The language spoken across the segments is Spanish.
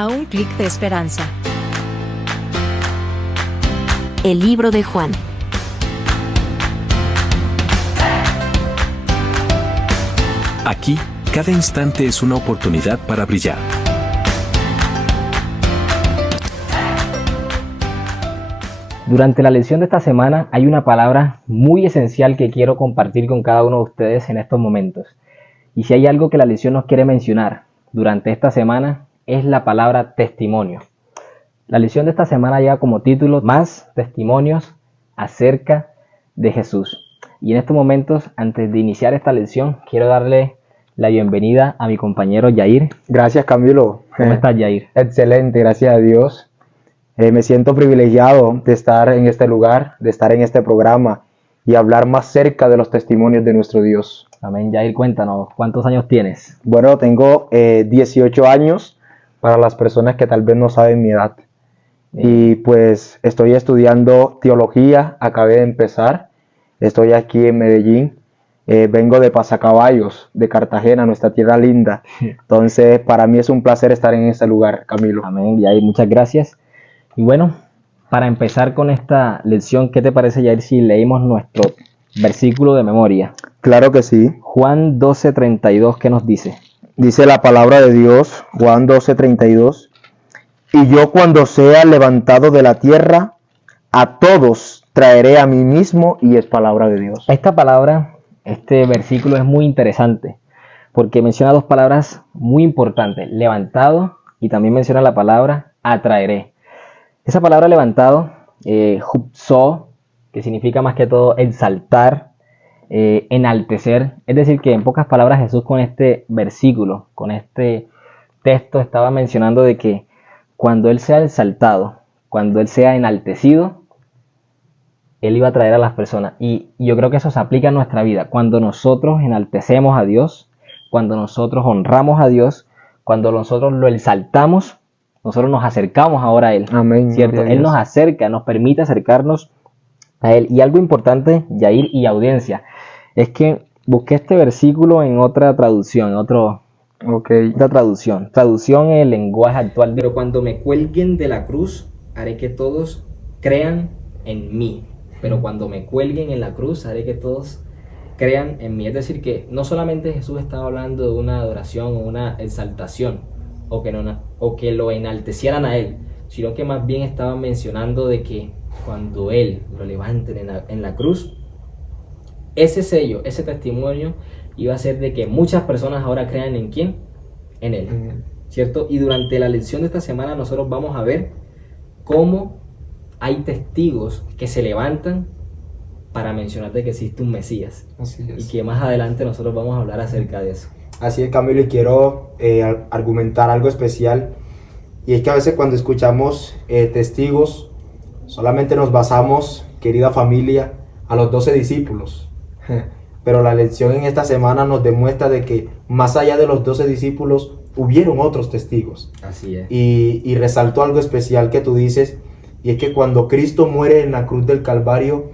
A un clic de esperanza. El libro de Juan. Aquí, cada instante es una oportunidad para brillar. Durante la lección de esta semana hay una palabra muy esencial que quiero compartir con cada uno de ustedes en estos momentos. Y si hay algo que la lección nos quiere mencionar durante esta semana, es la palabra testimonio. La lección de esta semana lleva como título Más testimonios acerca de Jesús. Y en estos momentos, antes de iniciar esta lección, quiero darle la bienvenida a mi compañero Yair. Gracias, Camilo. ¿Cómo estás, Yair? Excelente, gracias a Dios. Me siento privilegiado de estar en este lugar, de estar en este programa y hablar más cerca de los testimonios de nuestro Dios. Amén. Yair, cuéntanos, ¿cuántos años tienes? Bueno, tengo 18 años para las personas que tal vez no saben mi edad. Y pues estoy estudiando teología, acabé de empezar. Estoy aquí en Medellín. Vengo de Pasacaballos, de Cartagena, nuestra tierra linda. Entonces, para mí es un placer estar en este lugar, Camilo. Amén, Yair, muchas gracias. Y bueno, para empezar con esta lección, ¿qué te parece, Yair, si leímos nuestro versículo de memoria? Claro que sí. Juan 12:32, ¿qué nos dice? Dice la palabra de Dios, Juan 12:32, y yo cuando sea levantado de la tierra, a todos traeré a mí mismo, y es palabra de Dios. Esta palabra, este versículo es muy interesante, porque menciona dos palabras muy importantes, levantado, y también menciona la palabra atraeré. Esa palabra levantado, hupsó, que significa más que todo exaltar, enaltecer, es decir que en pocas palabras Jesús con este versículo, con este texto estaba mencionando de que cuando Él sea exaltado, cuando Él sea enaltecido, Él iba a traer a las personas. Y yo creo que eso se aplica en nuestra vida. Cuando nosotros enaltecemos a Dios, cuando nosotros honramos a Dios, cuando nosotros lo exaltamos, nosotros nos acercamos ahora a Él. Amén. ¿Cierto? Él nos acerca, nos permite acercarnos a Él. Y algo importante, Yair y audiencia, es que busqué este versículo en otra traducción, otra traducción en el lenguaje actual. Pero cuando me cuelguen de la cruz, haré que todos crean en mí. Pero cuando me cuelguen en la cruz, haré que todos crean en mí. Es decir, que no solamente Jesús estaba hablando de una adoración o una exaltación, o que lo enaltecieran a Él, sino que más bien estaba mencionando de que cuando Él lo levanten en la cruz, ese sello, ese testimonio iba a ser de que muchas personas ahora crean en ¿quién? En Él, ¿cierto? Y durante la lección de esta semana nosotros vamos a ver cómo hay testigos que se levantan para mencionarte que existe un Mesías. Así es. Y que más adelante nosotros vamos a hablar acerca de eso. Así es, Camilo, y quiero argumentar algo especial. Y es que a veces cuando escuchamos testigos, solamente nos basamos, querida familia, a los 12 discípulos. Pero la lección en esta semana nos demuestra de que más allá de los 12 discípulos, hubieron otros testigos. Así es. Y resaltó algo especial que tú dices, y es que cuando Cristo muere en la cruz del Calvario,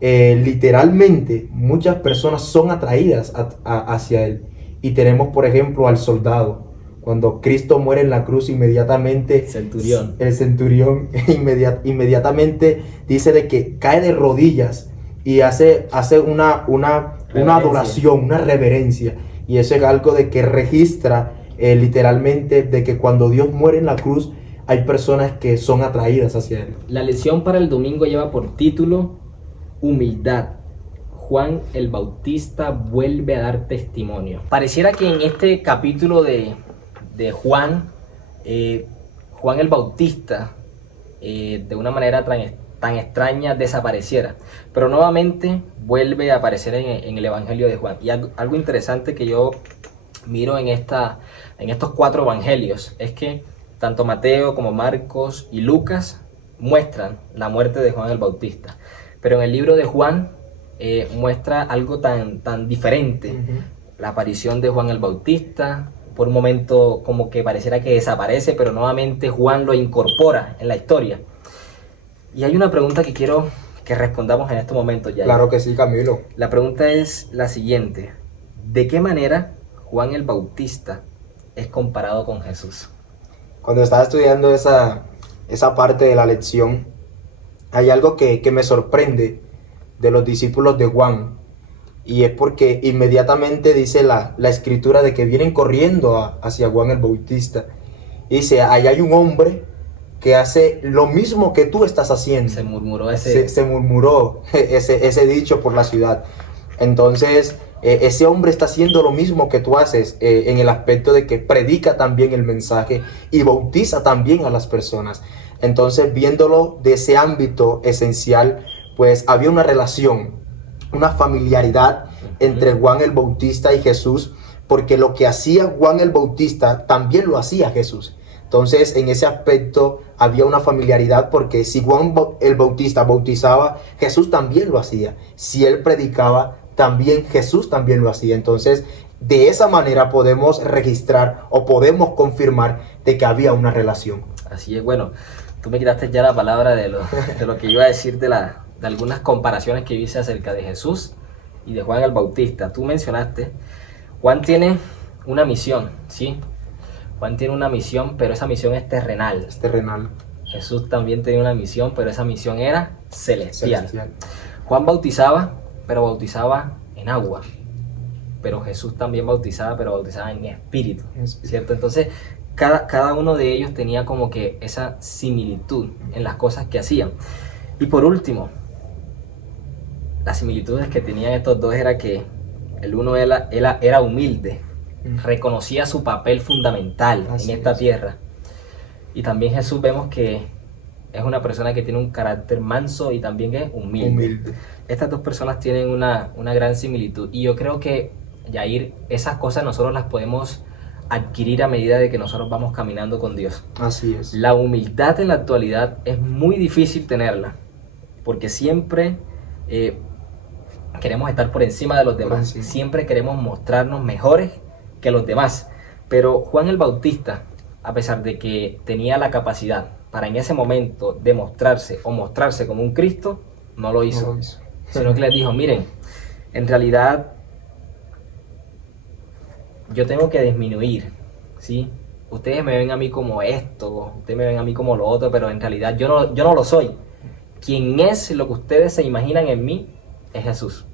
literalmente muchas personas son atraídas hacia Él. Y tenemos, por ejemplo, al soldado. Cuando Cristo muere en la cruz, inmediatamente el centurión inmediatamente dice de que cae de rodillas y hace una adoración, una reverencia. Y eso es algo de que registra literalmente de que cuando Dios muere en la cruz, hay personas que son atraídas hacia Él. La lección para el domingo lleva por título Humildad. Juan el Bautista vuelve a dar testimonio. Pareciera que en este capítulo de Juan, Juan el Bautista, de una manera tan extraña, desapareciera. Pero nuevamente vuelve a aparecer en el Evangelio de Juan. Y algo interesante que yo miro en estos 4 evangelios es que tanto Mateo como Marcos y Lucas muestran la muerte de Juan el Bautista. Pero en el libro de Juan muestra algo tan diferente. La aparición de Juan el Bautista, por un momento como que pareciera que desaparece, pero nuevamente Juan lo incorpora en la historia. Y hay una pregunta que quiero que respondamos en este momento, ya. Claro que sí, Camilo. La pregunta es la siguiente: ¿de qué manera Juan el Bautista es comparado con Jesús? cuando estaba estudiando esa parte de la lección, hay algo que me sorprende de los discípulos de Juan. Y es porque inmediatamente dice la escritura de que vienen corriendo hacia Juan el Bautista. Y dice, ahí hay un hombre que hace lo mismo que tú estás haciendo. Se murmuró se murmuró ese dicho por la ciudad. Entonces, ese hombre está haciendo lo mismo que tú haces en el aspecto de que predica también el mensaje y bautiza también a las personas. Entonces, viéndolo de ese ámbito esencial, pues había una relación, una familiaridad entre Juan el Bautista y Jesús, porque lo que hacía Juan el Bautista también lo hacía Jesús. Entonces, en ese aspecto había una familiaridad, porque si Juan el Bautista bautizaba, Jesús también lo hacía. Si él predicaba, también Jesús también lo hacía. Entonces, de esa manera podemos registrar o podemos confirmar de que había una relación. Así es, bueno, tú me quitaste ya la palabra de lo que iba a decir de algunas comparaciones que hice acerca de Jesús y de Juan el Bautista. Tú mencionaste, Juan tiene una misión, ¿sí? Juan tiene una misión, pero esa misión es terrenal. Es terrenal. Jesús también tenía una misión, pero esa misión era celestial. Juan bautizaba, pero bautizaba en agua. Pero Jesús también bautizaba, pero bautizaba en espíritu, ¿cierto? Entonces, cada uno de ellos tenía como que esa similitud en las cosas que hacían. Y por último, las similitudes que tenían estos dos era que el uno era humilde, reconocía su papel fundamental en esta tierra. Y también Jesús vemos que es una persona que tiene un carácter manso y también es humilde. Estas dos personas tienen una gran similitud. Y yo creo que, Yair, esas cosas nosotros las podemos adquirir a medida de que nosotros vamos caminando con Dios. Así es. La humildad en la actualidad es muy difícil tenerla, porque siempre queremos estar por encima de los demás, siempre queremos mostrarnos mejores que los demás. Pero Juan el Bautista, a pesar de que tenía la capacidad para en ese momento demostrarse o mostrarse como un Cristo, no lo hizo. Sino que les dijo, miren, en realidad yo tengo que disminuir, ¿sí? Ustedes me ven a mí como esto, ustedes me ven a mí como lo otro, pero en realidad yo no lo soy. Quien es lo que ustedes se imaginan en mí es Jesús.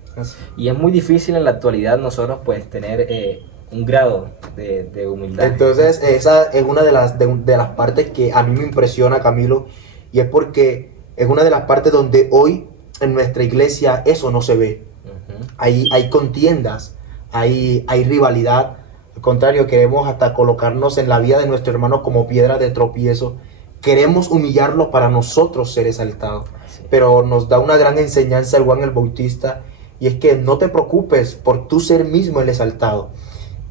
Y es muy difícil en la actualidad nosotros pues tener un grado de humildad. Entonces esa es una de las partes que a mí me impresiona, Camilo, y es porque es una de las partes donde hoy en nuestra iglesia eso no se ve. Hay contiendas, hay rivalidad. Al contrario, queremos hasta colocarnos en la vida de nuestro hermano como piedra de tropiezo. Queremos humillarlo para nosotros ser exaltados. Pero nos da una gran enseñanza el Juan el Bautista, y es que no te preocupes por tú ser mismo el exaltado.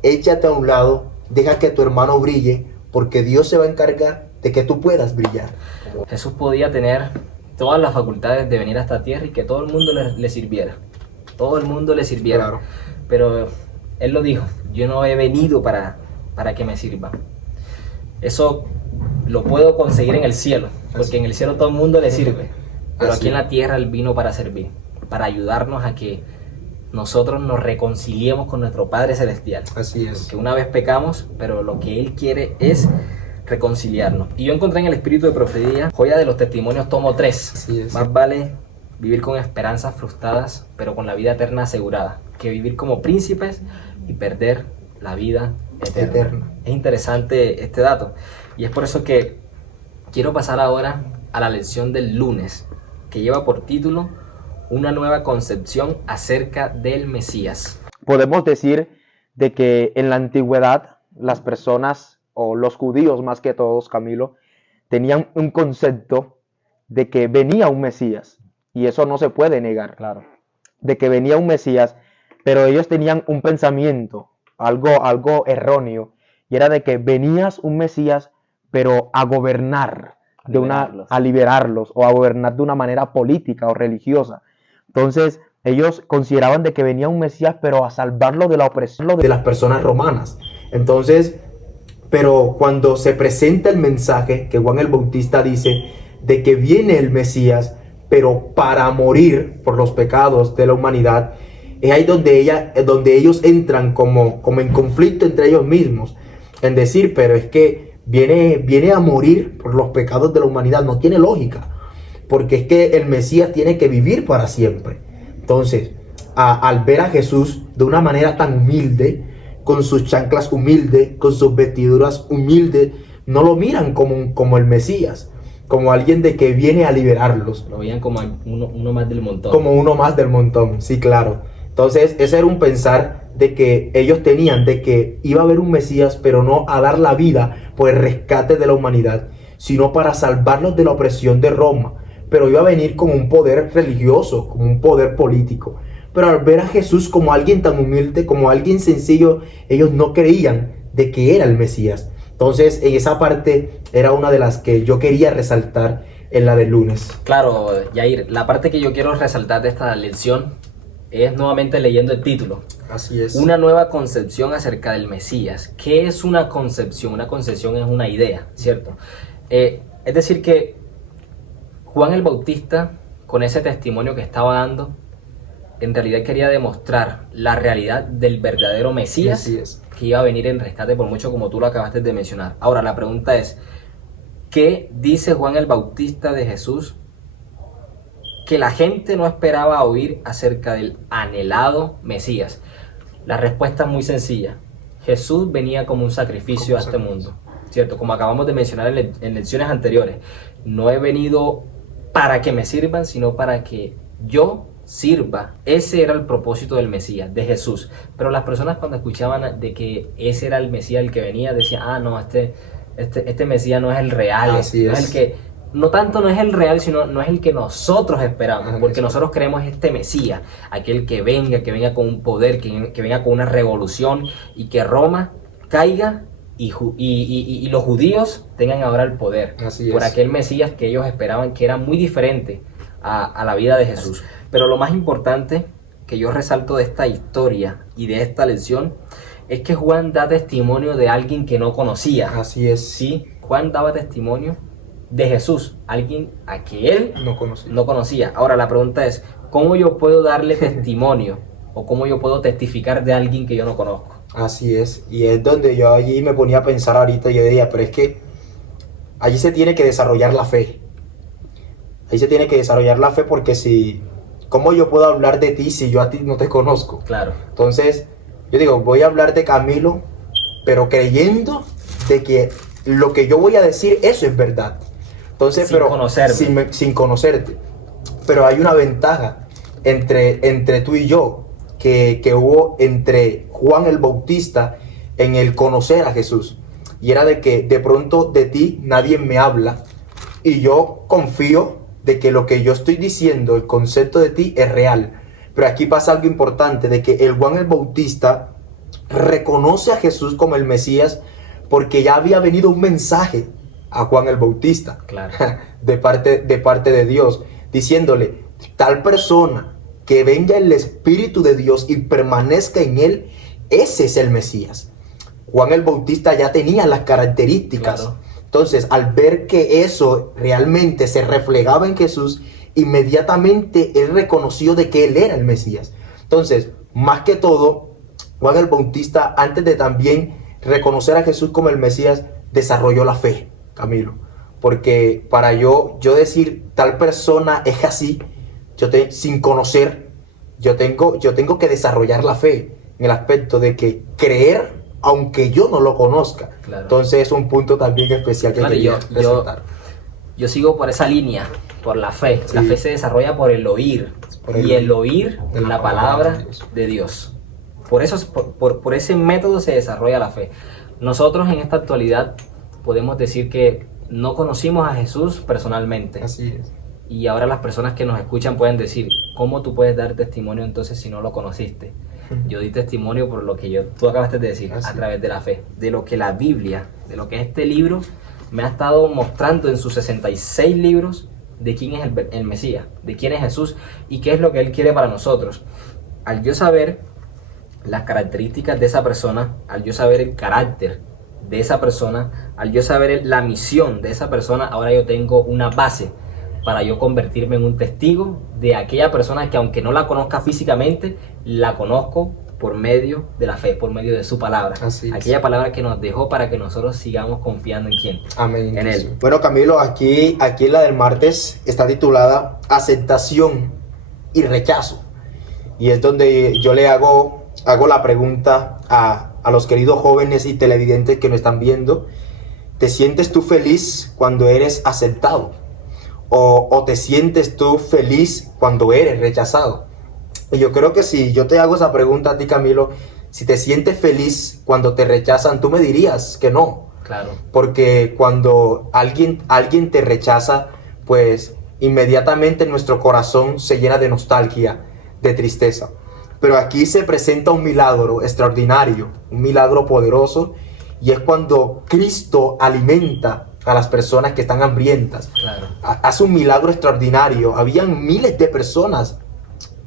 Échate a un lado, deja que tu hermano brille, porque Dios se va a encargar de que tú puedas brillar. Jesús podía tener todas las facultades de venir a esta tierra y que todo el mundo le sirviera. Todo el mundo le sirviera. Claro. Pero Él lo dijo, yo no he venido para que me sirvan. Eso lo puedo conseguir en el cielo, porque en el cielo todo el mundo le sirve. Pero aquí en la tierra Él vino para servir, para ayudarnos a que nosotros nos reconciliemos con nuestro Padre Celestial. Así es. Porque una vez pecamos, pero lo que Él quiere es reconciliarnos. Y yo encontré en el Espíritu de Profecía, Joya de los Testimonios, tomo 3. Así es. Más vale vivir con esperanzas frustradas, pero con la vida eterna asegurada, que vivir como príncipes y perder la vida eterna. Es interesante este dato. Y es por eso que quiero pasar ahora a la lección del lunes, que lleva por título Una nueva concepción acerca del Mesías. Podemos decir de que en la antigüedad las personas, o los judíos más que todos, Camilo, tenían un concepto de que venía un Mesías, y eso no se puede negar, Claro. de que venía un Mesías, pero ellos tenían un pensamiento, algo erróneo, y era de que venías un Mesías, pero a gobernar, a liberarlos, o a gobernar de una manera política o religiosa. Entonces, ellos consideraban de que venía un Mesías, pero a salvarlo de la opresión de las personas romanas. Entonces, pero cuando se presenta el mensaje que Juan el Bautista dice de que viene el Mesías, pero para morir por los pecados de la humanidad, es ahí donde ellos entran como en conflicto entre ellos mismos, en decir, pero es que viene a morir por los pecados de la humanidad. No tiene lógica, porque es que el Mesías tiene que vivir para siempre. Entonces, al ver a Jesús de una manera tan humilde, con sus chanclas humildes, con sus vestiduras humildes, no lo miran como el Mesías, como alguien de que viene a liberarlos. Lo veían como uno más del montón. Como uno más del montón, sí, claro. Entonces, ese era un pensar de que ellos tenían, de que iba a haber un Mesías, pero no a dar la vida por el rescate de la humanidad, sino para salvarlos de la opresión de Roma. Pero iba a venir con un poder religioso, con un poder político. Pero al ver a Jesús como alguien tan humilde, como alguien sencillo, ellos no creían de que era el Mesías. Entonces, en esa parte era una de las que yo quería resaltar en la del lunes. Claro, Yair, la parte que yo quiero resaltar de esta lección es nuevamente leyendo el título. Así es. Una nueva concepción acerca del Mesías. ¿Qué es una concepción? Una concepción es una idea, ¿cierto? Es decir que Juan el Bautista, con ese testimonio que estaba dando, en realidad quería demostrar la realidad del verdadero Mesías que iba a venir en rescate por mucho, como tú lo acabaste de mencionar. Ahora, la pregunta es, ¿qué dice Juan el Bautista de Jesús que la gente no esperaba oír acerca del anhelado Mesías? La respuesta es muy sencilla. Jesús venía como un sacrificio a este mundo, ¿cierto? Como acabamos de mencionar en lecciones anteriores. No he venido para que me sirvan, sino para que yo sirva. Ese era el propósito del Mesías, de Jesús. Pero las personas, cuando escuchaban de que ese era el Mesías el que venía, decían, ah, no, este Mesías no es el real, Así no es. es el que, no tanto no es el real, sino no es el que nosotros esperamos, porque nosotros creemos este Mesías, aquel que venga con un poder, que venga con una revolución y que Roma caiga y los judíos tengan ahora el poder. Así por es. aquel Mesías que ellos esperaban, que era muy diferente a la vida de Jesús. Pero lo más importante que yo resalto de esta historia y de esta lección es que Juan da testimonio de alguien que no conocía. Así es. Sí, Juan daba testimonio de Jesús, alguien a que él No conocía. Ahora la pregunta es, ¿cómo yo puedo darle testimonio o cómo yo puedo testificar de alguien que yo no conozco? Así es. Y es donde yo allí me ponía a pensar ahorita, yo diría, pero es que allí se tiene que desarrollar la fe. Ahí se tiene que desarrollar la fe, porque ¿cómo yo puedo hablar de ti si yo a ti no te conozco? Claro. Entonces, yo digo, voy a hablar de Camilo, pero creyendo de que lo que yo voy a decir, eso es verdad. Entonces, Sin conocerme. sin conocerte. Pero hay una ventaja entre tú y yo, que hubo entre Juan el Bautista en el conocer a Jesús. Y era de que de pronto de ti nadie me habla, y yo confío de que lo que yo estoy diciendo, el concepto de ti es real. Pero aquí pasa algo importante, de que el Juan el Bautista reconoce a Jesús como el Mesías, porque ya había venido un mensaje a Juan el Bautista, Claro. de parte de Dios, diciéndole, tal persona que venga el Espíritu de Dios y permanezca en él, ese es el Mesías. Juan el Bautista ya tenía las características. Claro. Entonces, al ver que eso realmente se reflejaba en Jesús, inmediatamente él reconoció de que él era el Mesías. Entonces, más que todo, Juan el Bautista, antes de también reconocer a Jesús como el Mesías, desarrolló la fe, Camilo. Porque para yo decir tal persona es así, sin conocer, yo tengo que desarrollar la fe en el aspecto de que creer aunque yo no lo conozca. Claro. Entonces es un punto también especial que Claro, quería resaltar. yo sigo por esa línea, por la fe. Sí. La fe se desarrolla por el oír. Y el oír de la palabra de Dios. Por eso, por ese método se desarrolla la fe. Nosotros en esta actualidad podemos decir que no conocimos a Jesús personalmente. Así es. Y ahora las personas que nos escuchan pueden decir, ¿cómo tú puedes dar testimonio entonces si no lo conociste? Yo di testimonio por lo que tú acabaste de decir, a través de la fe, de lo que la Biblia, de lo que este libro me ha estado mostrando en sus 66 libros, de quién es el Mesías, de quién es Jesús y qué es lo que Él quiere para nosotros. Al yo saber las características de esa persona, al yo saber el carácter de esa persona, al yo saber la misión de esa persona, ahora yo tengo una base para yo convertirme en un testigo de aquella persona que, aunque no la conozca físicamente, la conozco por medio de la fe, por medio de su palabra. Así es. Aquella palabra que nos dejó para que nosotros sigamos confiando en quién. Amén. En Él. Bueno, Camilo, aquí la del martes está titulada Aceptación y Rechazo. Y es donde yo le hago la pregunta a los queridos jóvenes y televidentes que nos están viendo. ¿Te sientes tú feliz cuando eres aceptado? ¿O te sientes tú feliz cuando eres rechazado? Y yo creo que si yo te hago esa pregunta a ti, Camilo, si te sientes feliz cuando te rechazan, tú me dirías que no. Claro. Porque cuando alguien te rechaza, pues inmediatamente nuestro corazón se llena de nostalgia, de tristeza. Pero aquí se presenta un milagro extraordinario, un milagro poderoso, y es cuando Cristo alimenta a las personas que están hambrientas. Claro. Hace un milagro extraordinario. Habían miles de personas,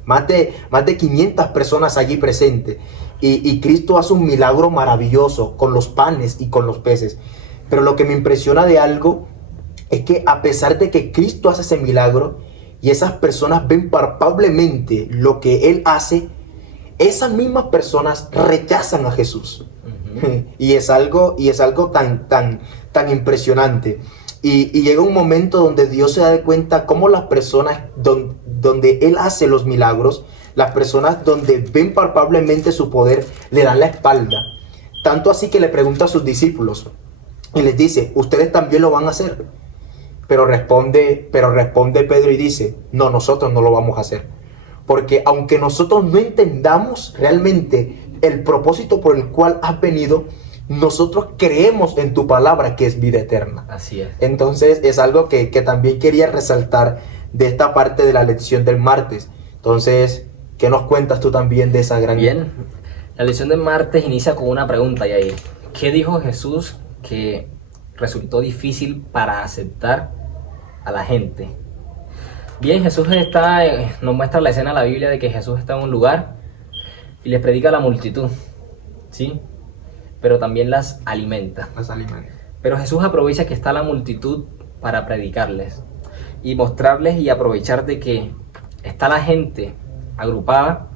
más de 500 personas allí presentes. Y Cristo hace un milagro maravilloso con los panes y con los peces. Pero lo que me impresiona de algo es que a pesar de que Cristo hace ese milagro y esas personas ven palpablemente lo que Él hace, esas mismas personas rechazan a Jesús. Y es algo tan impresionante. Y llega un momento donde Dios se da cuenta cómo las personas donde Él hace los milagros, las personas donde ven palpablemente su poder, le dan la espalda. Tanto así que le pregunta a sus discípulos y les dice, ¿ustedes también lo van a hacer? Pero responde Pedro y dice, no, nosotros no lo vamos a hacer. Porque aunque nosotros no entendamos realmente el propósito por el cual has venido, nosotros creemos en tu palabra que es vida eterna. Así es. Entonces es algo que también quería resaltar de esta parte de la lección del martes. Entonces, ¿qué nos cuentas tú también de esa gran... Bien, la lección del martes inicia con una pregunta, Yair. ¿Qué dijo Jesús que resultó difícil para aceptar a la gente? Bien, Jesús nos muestra la escena de la Biblia de que Jesús está en un lugar y les predica a la multitud, ¿sí? Pero también las alimenta. Pero Jesús aprovecha que está la multitud para predicarles y mostrarles y aprovechar de que está la gente agrupada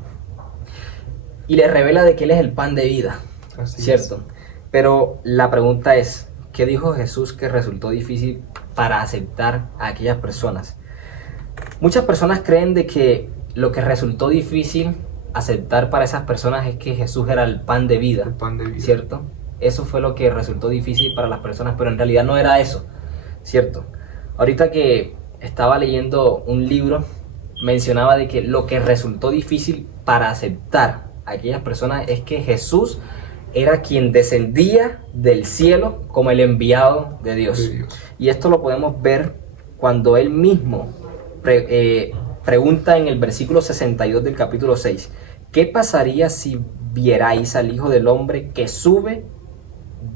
y les revela de que Él es el pan de vida, ¿cierto? Pero la pregunta es, ¿qué dijo Jesús que resultó difícil para aceptar a aquellas personas? Muchas personas creen de que lo que resultó difícil aceptar para esas personas es que Jesús era el pan de vida, ¿cierto? Eso fue lo que resultó difícil para las personas, pero en realidad no era eso, ¿cierto? Ahorita que estaba leyendo un libro, mencionaba de que lo que resultó difícil para aceptar a aquellas personas es que Jesús era quien descendía del cielo como el enviado de Dios. Y esto lo podemos ver cuando Él mismo pregunta en el versículo 62 del capítulo 6, ¿qué pasaría si vierais al Hijo del Hombre que sube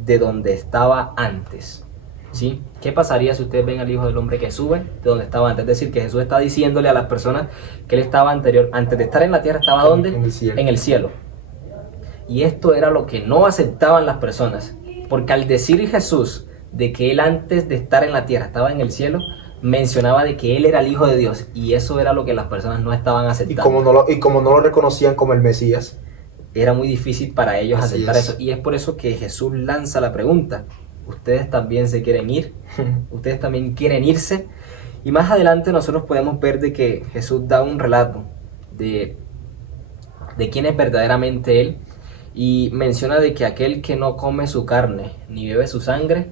de donde estaba antes? ¿Sí? ¿Qué pasaría si ustedes ven al Hijo del Hombre que sube de donde estaba antes? Es decir, que Jesús está diciéndole a las personas que Él estaba antes de estar en la tierra, ¿estaba dónde? En el cielo. Y esto era lo que no aceptaban las personas, porque al decir Jesús de que Él antes de estar en la tierra estaba en el cielo, mencionaba de que Él era el Hijo de Dios, y eso era lo que las personas no estaban aceptando. Y como no lo reconocían como el Mesías, era muy difícil para ellos aceptar eso, y es por eso que Jesús lanza la pregunta, ¿ustedes también se quieren ir? ¿Ustedes también quieren irse? Y más adelante nosotros podemos ver de que Jesús da un relato de quién es verdaderamente Él, y menciona de que aquel que no come su carne ni bebe su sangre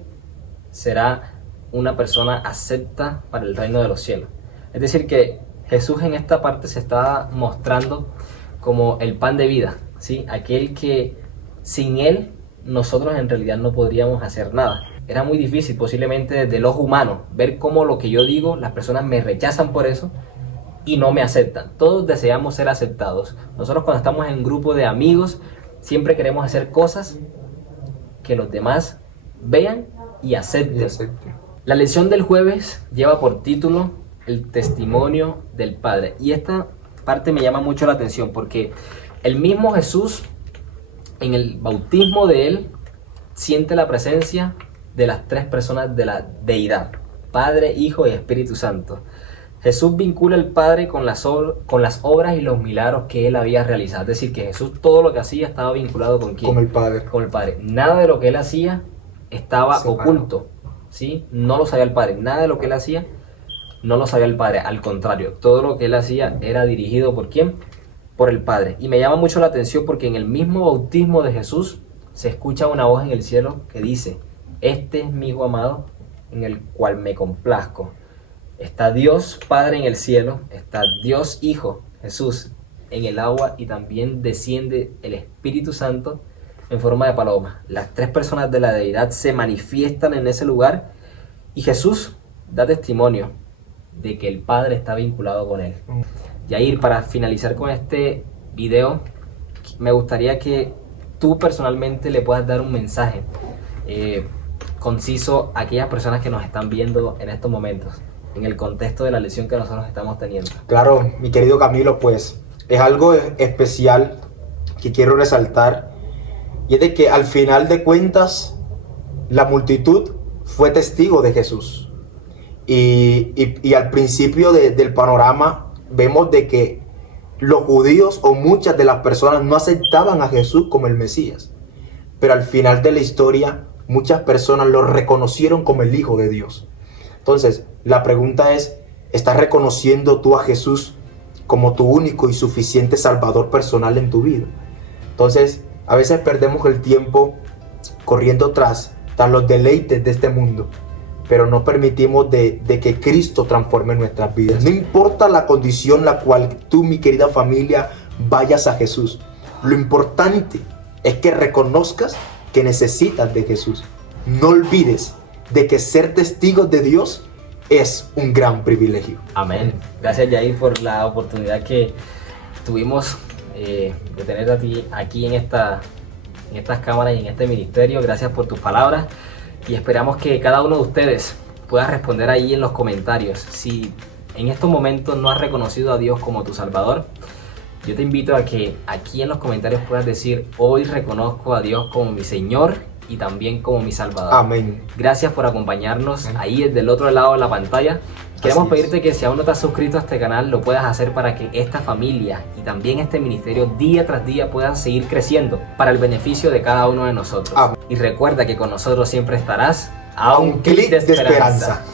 será una persona acepta para el reino de los cielos. Es decir, que Jesús en esta parte se está mostrando como el pan de vida, ¿sí? Aquel que sin Él nosotros en realidad no podríamos hacer nada. Era muy difícil posiblemente desde el ojo humano ver cómo lo que yo digo, las personas me rechazan por eso y no me aceptan. Todos deseamos ser aceptados. Nosotros cuando estamos en un grupo de amigos siempre queremos hacer cosas que los demás vean y acepten. La lección del jueves lleva por título el testimonio del Padre. Y esta parte me llama mucho la atención porque el mismo Jesús, en el bautismo de Él, siente la presencia de las tres personas de la deidad, Padre, Hijo y Espíritu Santo. Jesús vincula al Padre con las obras y los milagros que él había realizado. Es decir, que Jesús todo lo que hacía estaba vinculado ¿con quién? Con el Padre. Con el Padre. Nada de lo que él hacía estaba oculto, ¿sí? No lo sabía el Padre. Nada de lo que él hacía no lo sabía el Padre. Al contrario, todo lo que él hacía era dirigido ¿por quién? Por el Padre. Y me llama mucho la atención porque en el mismo bautismo de Jesús se escucha una voz en el cielo que dice: este es mi Hijo amado en el cual me complazco. Está Dios Padre en el cielo, está Dios Hijo, Jesús, en el agua, y también desciende el Espíritu Santo en forma de paloma. Las tres personas de la deidad se manifiestan en ese lugar y Jesús da testimonio de que el Padre está vinculado con él. Yair, para finalizar con este video, me gustaría que tú personalmente le puedas dar un mensaje conciso a aquellas personas que nos están viendo en estos momentos, en el contexto de la lección que nosotros estamos teniendo. Claro, mi querido Camilo, pues es algo especial que quiero resaltar, y es de que al final de cuentas la multitud fue testigo de Jesús, y al principio del panorama vemos de que los judíos o muchas de las personas no aceptaban a Jesús como el Mesías, pero al final de la historia muchas personas lo reconocieron como el Hijo de Dios. Entonces, la pregunta es, ¿estás reconociendo tú a Jesús como tu único y suficiente Salvador personal en tu vida? Entonces, a veces perdemos el tiempo corriendo tras los deleites de este mundo, pero no permitimos de que Cristo transforme nuestras vidas. No importa la condición en la cual tú, mi querida familia, vayas a Jesús. Lo importante es que reconozcas que necesitas de Jesús. No olvides de que ser testigos de Dios es un gran privilegio. Amén. Gracias, Yair, por la oportunidad que tuvimos de tenerte a ti aquí en estas cámaras y en este ministerio. Gracias por tus palabras y esperamos que cada uno de ustedes pueda responder ahí en los comentarios. Si en estos momentos no has reconocido a Dios como tu Salvador, yo te invito a que aquí en los comentarios puedas decir: hoy reconozco a Dios como mi Señor y también como mi Salvador. Amén. Gracias por acompañarnos. Amén. Ahí desde el otro lado de la pantalla. Queremos pedirte que si aún no te has suscrito a este canal, lo puedas hacer para que esta familia y también este ministerio día tras día puedan seguir creciendo para el beneficio de cada uno de nosotros. Amén. Y recuerda que con nosotros siempre estarás a un clic de esperanza.